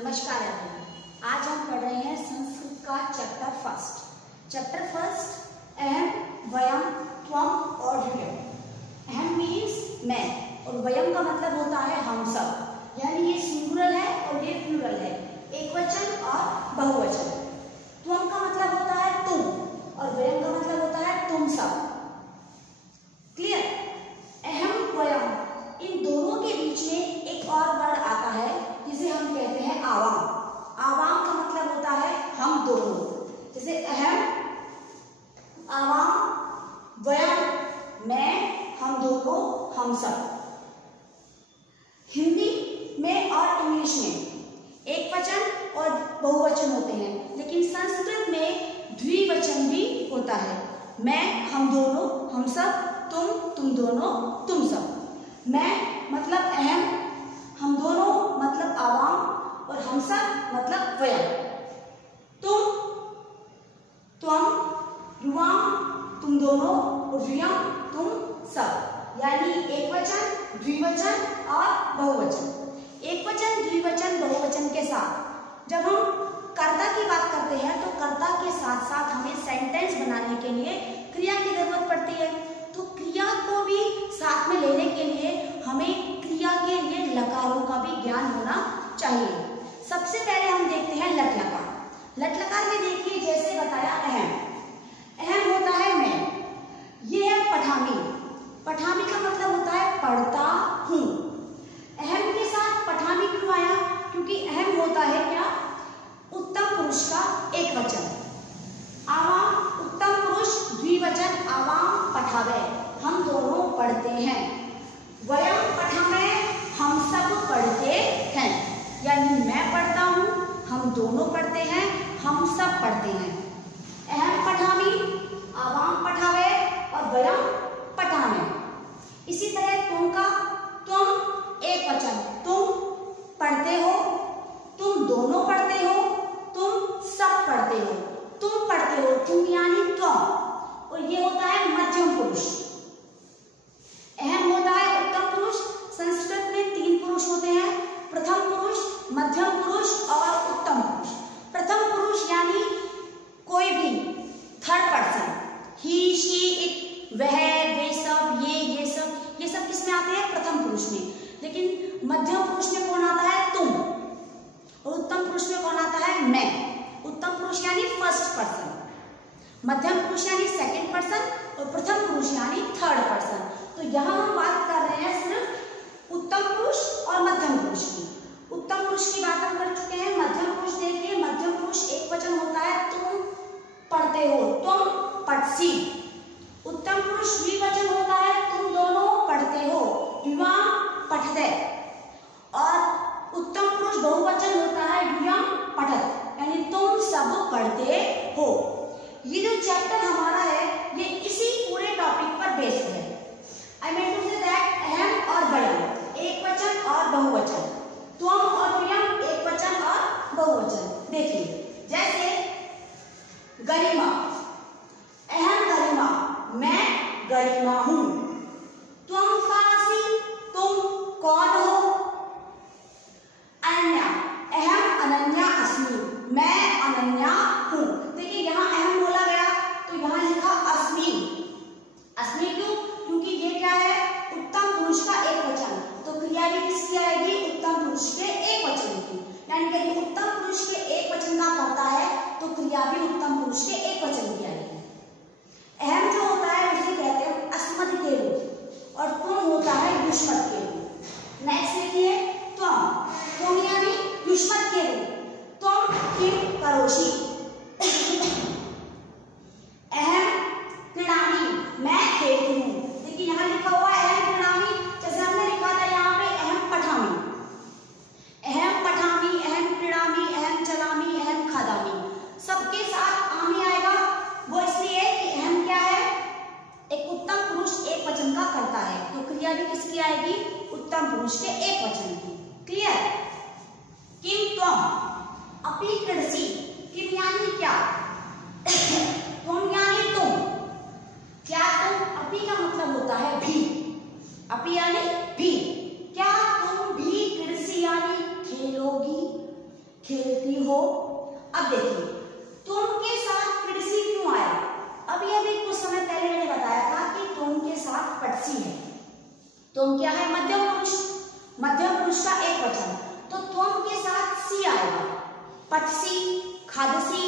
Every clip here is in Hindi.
नमस्कार everyone। आज हम पढ़ रहे हैं संस्कृत का चैप्टर फर्स्ट अहम, वयम, त्वम और ह्यम। अहम मीन्स मैं और वयम का मतलब होता है हम सब, यानी ये सिंगुलर है और ये प्लूरल है, एक वचन और बहुवचन। त्वम का मतलब होता है तुम और वयम का मतलब होता है तुम सब। क्लियर? अहम, वयम, इन दोनों के बीच में एक और वर्ड आता है जिसे हम कहते हैं आवाम। आवाम का मतलब होता है हम दोनों। जैसे अहम, आवाम, वयम, मैं, हम दोनों, हम सब। हिंदी में और इंग्लिश में एक वचन और बहुवचन होते हैं, लेकिन संस्कृत में द्विवचन भी होता है। मैं, हम दोनों, हम सब, तुम दोनों, तुम सब। मैं मतलब अहम, हम दोनों मतलब आवाम और हम सब मतलब वयम। तुम, त्वम, युवाम, तुम दोनों, और ह्यम, तुम सब। यानी एक वचन, द्विवचन और बहुवचन। एक वचन, द्विवचन, बहुवचन के साथ जब हम कर्ता की बात करते हैं तो कर्ता के साथ साथ हमें सेंटेंस बनाने के लिए क्रिया की जरूरत पड़ती है। तो क्रिया को भी साथ में लेने के लिए हमें क्रिया के लिए लकारों का भी ज्ञान होना चाहिए। सबसे पहले हम देखते हैं लट लकार। लट लकार में देखिए, जैसे बताया अहम, अहम होता है मैं, ये है पठामी। पठामी का मतलब होता है पढ़ता हूं। अहम के साथ पठामी क्यों आया? क्योंकि अहम होता है क्या? उत्तम पुरुष का एक वचन। आवाम, उत्तम पुरुष द्विवचन, आवाम पठावे, हम दोनों पढ़ते हैं। वयम पठावे, हम सब पढ़ते हैं, यानी मैं पढ़ता हूं, हम दोनों पढ़ते हैं, हम सब पढ़ते हैं। अहम पठामी, आवाम पठावे और वयम पठावे। इसी तरह तुम का, तुम एक वचन, तुम पढ़ते हो, तुम दोनों पढ़ते हो, तुम सब पढ़ते हो, तुम पढ़ते हो, तुम यानी त्वम, और ये होता है मध्यम पुरुष। अहम होता है उत्तम पुरुष। संस्कृत में 3 पुरुष होते हैं, प्रथम पुरुष, मध्यम पुरुष और उत्तम पुरुष। प्रथम पुरुष यानी कोई भी, third person, he, she, it, वह, वे सब, ये सब किसमें आते हैं? प्रथम पुरुष में। लेकिन मध्यम पुरुष में कौन आता है? तुम। और उत्तम पुरुष में कौन आता है? मैं। उत्तम पुरुष यानी फर्स्ट पर्सन, मध्यम पुरुष यानी सेकंड पर्सन और प्रथम पुरुष यानी थर्ड पर्सन। तो यहाँ हम बात कर रहे हैं सिर्फ उत्तम पुरुष और मध्यम पुरुष की। उत्तम पुरुष की बात हम कर चुके हैं। मध्यम पुरुष देखिए, मध्यम पुरुष एक वचन होता है, तुम पढ़ते हो, तुम पढ़सी। उत्तम पुरुष द्विवचन होता है, तुम दोनों पढ़ते हो, युवा पढ़ते। और उत्तम पुरुष बहुवचन होता है, युयम पढ़त, यानी तुम सब पढ़ते हो। ये जो चैप्टर हमारा है ये इसी पूरे टॉपिक पर बेस्ड है। I mean to say that अहम और वयम एक वचन और बहुवचन, त्वम और ह्यम एक वचन और बहुवचन। देखिए, जैसे गरिमा, अहम गरिमा, मैं गरिमा हूं। त्वम कासी, तुम कौन हो? अनन्या, अहम अनन्या अस्मि, मैं अनन्या हूं। देखिए यहाँ अहम बोला गया तो यहाँ लिखा अस्मि। अस्मि क्यों? क्योंकि ये क्या है? उत्तम पुरुष का एक वचन, तो क्रिया भी किसकी आएगी? उत्तम पुरुष के एक वचन की। यानी कि उत्तम पुरुष के एक वचन का करता है तो क्रिया भी उत्तम पुरुष के एक वचन की आएगी। अहम जो होता है उसे कहते हैं अस्मद के रूप और तुम होता है युष्मत् के रूप। नेक्स्ट देखिए त्वम, तुम यानी युष्मत् के रूप, तुम किम करोषि। अहम क्रीडामि, मैं खेलती हूँ। देखिए यहाँ लिखा हुआ है अहम क्रीडामि, जैसे हमने लिखा था यहाँ पे अहम पठामि। अहम पठामि, अहम क्रीडामि, अहम चलामि, अहम खादामि, सबके साथ आमी आएगा। वो इसलिए कि अहम क्या है? एक उत्तम पुरुष एक वचन का करता है, तो क्रिया भी किसकी आएगी? खेलती हो। अब देखिए तुम के साथ कृषि क्यों आया? अभी अभी कुछ समय पहले मैंने बताया था कि तुम के साथ पटसी है। तुम क्या है? मध्यम पुरुष, मध्यम पुरुष का एक वचन, तो तुम के साथ सी आएगा। पटसी, खादसी,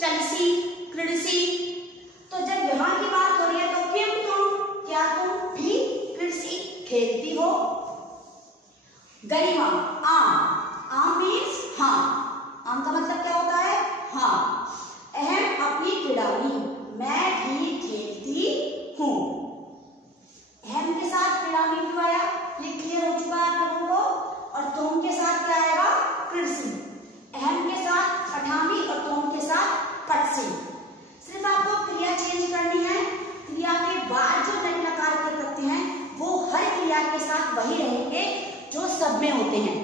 चलसी, क्रीडसी। तो जब यहाँ की बात हो रही है तो किम तुम, क्या तुम भी कृषि खेलती हो? गरिमा, आम, आम मीन्स हाँ, आम का मतलब क्या होता है? हाँ। अहम अपनी क्रीडानी, मैं भी खेलती हूँ। अहम के साथ क्रीडानी क्यों आया? ये क्लियर हो चुका है आप लोगों को। और तुम के साथ क्या आएगा? कृषि। अहम के साथ पठामी और तुम के साथ पटसी। सिर्फ आपको क्रिया चेंज करनी है। क्रिया के बाद जो नए प्रकार के प्रत्यय हैं वो हर क्रिया के साथ वही रहेंगे जो सब में होते हैं।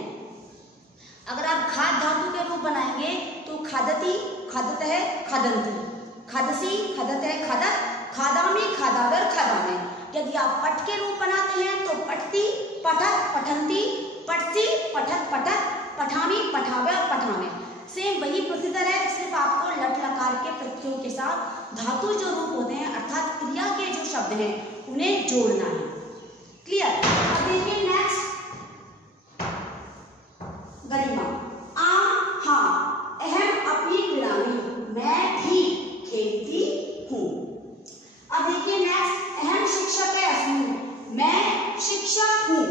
अगर आप खाद धातु के रूप बनाएंगे तो खादती, खादत है खादंती, खादसी, खादत है खादत, खादामी, खादागर, खादामे। यदि आप पट के रूप बनाते हैं तो पटती, पठत, पठंती, पटसी, पठत, पठत, पठामी, पठावे और पठामे। सेम वही प्रोसीजर है, सिर्फ आपको लट लकार के प्रत्ययों के साथ धातु जो रूप होते हैं अर्थात क्रिया के जो शब्द हैं उन्हें जोड़ना है। क्लियर? अब देखिए नेक्स्ट गरिमा, आम हाँ, अहम अपनी क्रीडानी, मैं भी खेलती हूँ। अब देखिए नेक्स्ट, अहम शिक्षक है अस्मि, मैं शिक्षक हूँ।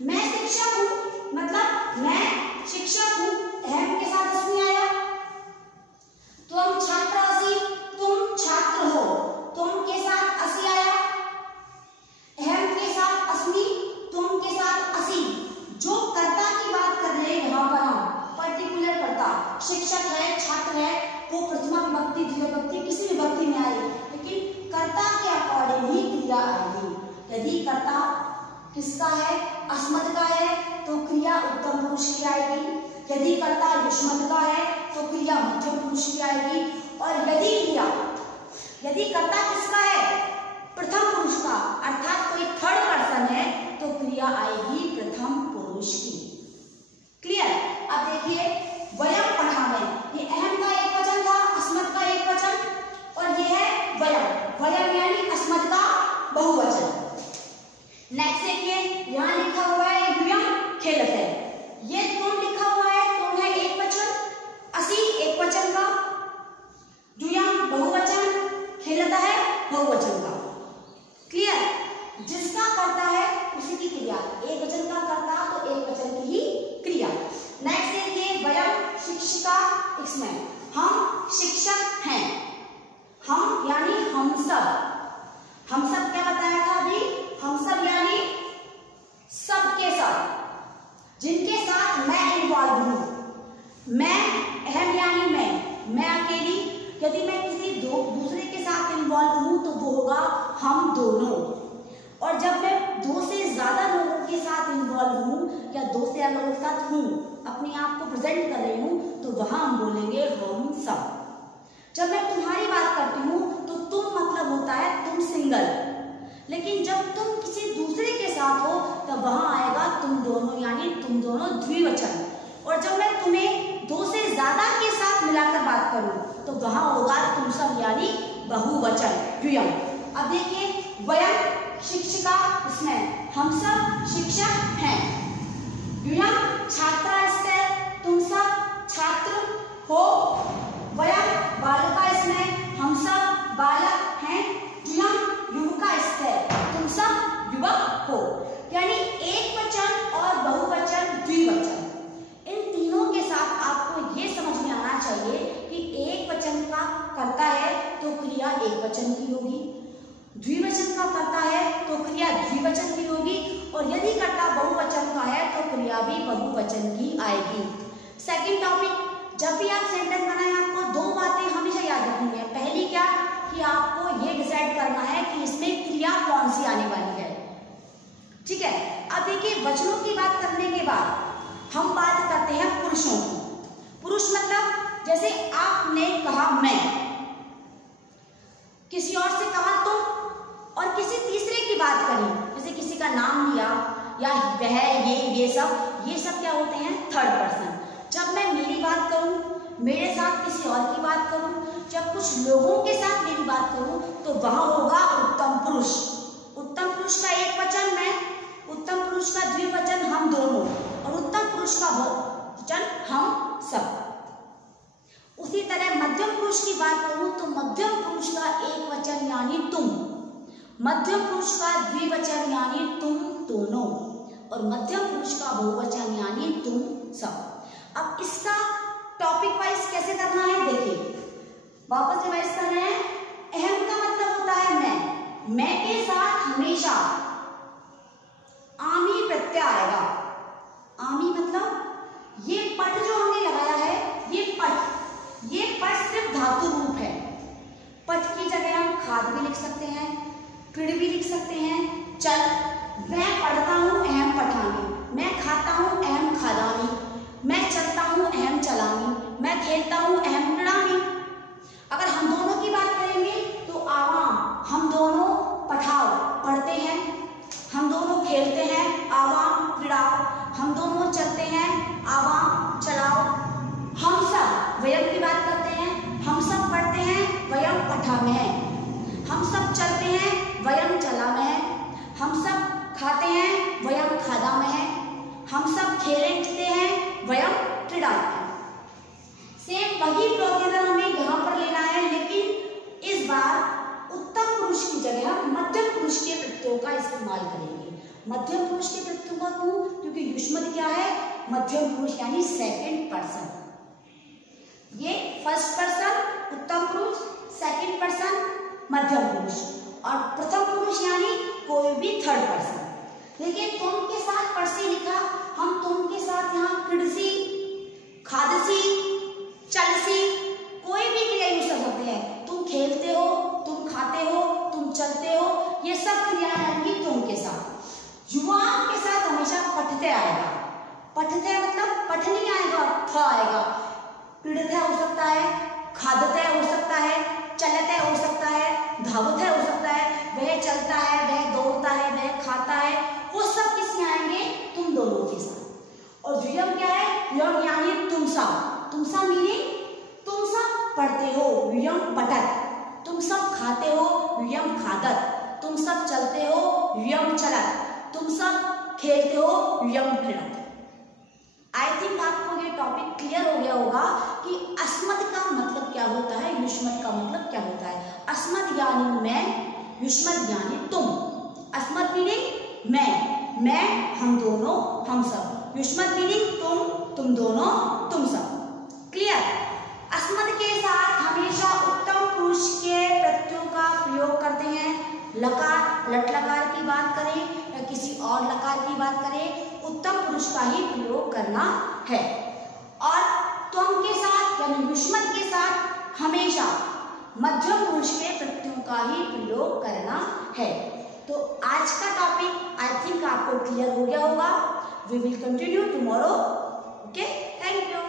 मैं शिक्षक हूँ मतलब मैं शिक्षक हूँ। अहम के साथ अस्मि आया। तुम छात्र असी, तुम छात्र हो। तुम के साथ असी आया। अहम के साथ अस्मि, तुम के साथ असी। जो कर्ता की बात कर रहे हैं यहाँ पर हम, पर्टिकुलर कर्ता, शिक्षक है, छात्र है, वो प्रथमा विभक्ति, द्वितीय विभक्ति, किसी विभक्ति में आए, लेकिन कर्ता के अकॉर्डिंग ही क्रिया आएगी। यदि कर्ता किसका है? अस्मद का है तो क्रिया उत्तम पुरुष की आएगी। यदि कर्ता युष्मद का है तो क्रिया मध्यम पुरुष की आएगी। और यदि कर्ता किसका है? प्रथम पुरुष का, अर्थात कोई थर्ड पर्सन है तो क्रिया आएगी प्रथम पुरुष की। क्लियर? अब देखिए वयम पठावे, ये अहम का एक वचन था, अस्मद का एक वचन, और ये है वयम। वयम यानी अस्मद का बहुवचन। नेक्स्ट देखिए यहाँ लिखा हुआ है युयम खेलत है। ये तुम लिखा हुआ है, तुम है एक वचन, असी एक वचन का, युयम बहुवचन, खेलता है बहुवचन का। क्लियर? जिसका करता है उसी की क्रिया, एक वचन का करता तो एक वचन की ही क्रिया। नेक्स्ट देखिए वयम शिक्षिका, इसमें हम शिक्षक हैं। हम यानी हम सब। हम सब क्या बताया था अभी? हम सब यानी सबके साथ, जिनके साथ मैं इन्वॉल्व हूं। मैं, अहम यानी मैं अकेली। यदि मैं किसी दूसरे के साथ इन्वॉल्व हूं तो वो होगा हम दोनों। और जब मैं दो से ज्यादा लोगों के साथ इन्वॉल्व हूं या दो से ज्यादा लोगों के साथ हूं, अपने आप को प्रेजेंट कर रही हूं, तो वहां हम बोलेंगे हम सब। जब मैं तुम्हारी बात करती हूं तो तुम मतलब होता है तुम सिंगल, लेकिन जब तुम किसी दूसरे के साथ हो तब वहां आएगा तुम दोनों, यानी तुम दोनों द्विवचन। और जब मैं तुम्हें दो से ज्यादा के साथ मिलाकर बात करूं तो वहां होगा तुम सब यानी बहुवचन, द्वियम। अब देखिए वयम शिक्षिका, इसमें हम सब शिक्षक हैं। द्वियम छात्रास्ते, तुम सब छात्र हो। वयम बालका, इसमें हम सब बालक हैं। द्वियम युवकास्ते, तुम सब युवक हो। यानी एक वचन और बहुवचन, द्विवचन, इन तीनों के साथ आपको ये समझ में आना चाहिए कि एक वचन का करता है तो क्रिया एक वचन की होगी, द्विवचन का करता है तो क्रिया द्विवचन की होगी, और यदि कर्ता बहुवचन का है तो क्रिया भी बहुवचन की आएगी। सेकंड टॉपिक, जब भी आप सेंटेंस बनाएं आपको दो बातें हमेशा याद रखनी है। पहली क्या कि आपको ये डिसाइड करना है कि इसमें क्रिया कौन सी आने वाली है। ठीक है? अब देखिए वचनों की बात करने के बाद हम बात करते हैं पुरुषों की। पुरुष मतलब जैसे आपने कहा मैं, किसी और से कहा तुम, और किसी तीसरे की बात करी, जैसे किसी का नाम लिया या वह, ये सब क्या होते हैं? Third person. जब मैं मेरी बात करूं, मेरे साथ किसी और की बात करूं, जब कुछ लोगों के साथ मेरी बात करूं तो वहां होगा उत्तम पुरुष। उत्तम पुरुष का एक वचन मैं, उत्तम पुरुष का द्विवचन हम दोनों, और उत्तम पुरुष का बहुवचन हम सब। उसी तरह मध्यम पुरुष की बात करूं तो मध्यम पुरुष का एक वचन यानी तुम, मध्यम पुरुष का द्विवचन यानी तुम दोनों, और मध्यम पुरुष का बहुवचन यानी तुम सब। अब इसका टॉपिक वाइज कैसे करना है देखिए, वापस रिवाइज कर रहे हैं। अहम का मतलब होता है मैं के साथ हमेशा आमी प्रत्यय आएगा। आमी मतलब ये पट जो हमने लगाया है, ये पट सिर्फ धातु रूप है। पट की जगह हम खाद भी लिख सकते हैं, पिड़ भी लिख सकते हैं। चल, मैं पढ़ता हूँ अहम पठामी, मैं खाता हूँ अहम खादामी, मैं चलता हूँ अहम चलामी, मैं खेलता हूँ अहम क्रीड़ामी। अगर हम दोनों की बात करेंगे तो आवाम, हम दोनों पठाओ पढ़ते हैं, हम दोनों खेलते हैं आवाम क्रीड़ाओ, हम दोनों चलते हैं आवाम चलाओ। हम सब वयम की बात करते हैं, हम सब पढ़ते हैं वयम पठा में है, हम सब चलते हैं वयम चला में है, हम सब खाते हैं वयम खादा में है, हम सब खेलते हैं वयम क्रीड़ा में है। सेम वही प्रोसीजर हमें यहाँ पर लेना है, लेकिन इस बार उत्तम पुरुष की जगह हम मध्यम पुरुष के प्रत्ययों का इस्तेमाल करेंगे। मध्यम पुरुष के प्रत्ययों का क्यों? क्योंकि युष्मद क्या है? मध्यम पुरुष यानी सेकंड पर्सन। ये फर्स्ट पर्सन उत्तम पुरुष, सेकंड पर्सन मध्यम पुरुष, और प्रथम पुरुष यानी कोई भी थर्ड पर्सन। देखिए तुम के साथ परसी लिखा, हम तुम के साथ यहाँ कृड़सी, खादसी, चलसी, कोई भी क्रिया यूज कर सकते हैं। तुम खेलते हो, तुम खाते हो, तुम चलते हो, ये सब क्रियाएं आएंगी तुम के साथ। युवाओं के साथ हमेशा पठते आएगा। पठते मतलब पठ नहीं आएगा, थ आएगा। पीड़ित हो सकता है, खादते हो सकता है, चलते हो सकता है, धावत हो सकता है, वह चलता है, वह दौड़ता है, वह खाता है, वो सब किसमें आएंगे? तुम दोनों के साथ। और द्वियम क्या है? द्वियम यानी तुम सब। तुम सब मीनिंग तुम सब पढ़ते हो, द्वियम पठत। तुम सब खाते हो, द्वियम खादत। तुम सब चलते हो, द्वियम चलत। तुम सब खेलते हो, द्वियम क्रीडत। आई थिंक आपको ये टॉपिक क्लियर हो गया होगा कि अस्मद का मतलब क्या होता है, युष्मद का मतलब क्या होता है। अस्मद यानी मैं, युष्मद यानी तुम। अस्मद मीनिंग मैं, हम दोनों, हम सब। युष्मद मीनिंग तुम दोनों, तुम सब। क्लियर? अस्मद के साथ हमेशा उत्तम पुरुष के प्रत्ययों का प्रयोग करते हैं। लकार, लट लकार की बात करें या किसी और लकार की बात करें, उत्तम पुरुष का ही प्रयोग करना है। और त्वम के साथ यानी युष्मद के साथ हमेशा मध्यम पुरुष के प्रत्ययों का ही प्रयोग करना है। तो आज का टॉपिक आई थिंक आपको क्लियर हो गया होगा। We will continue tomorrow. Okay, thank you.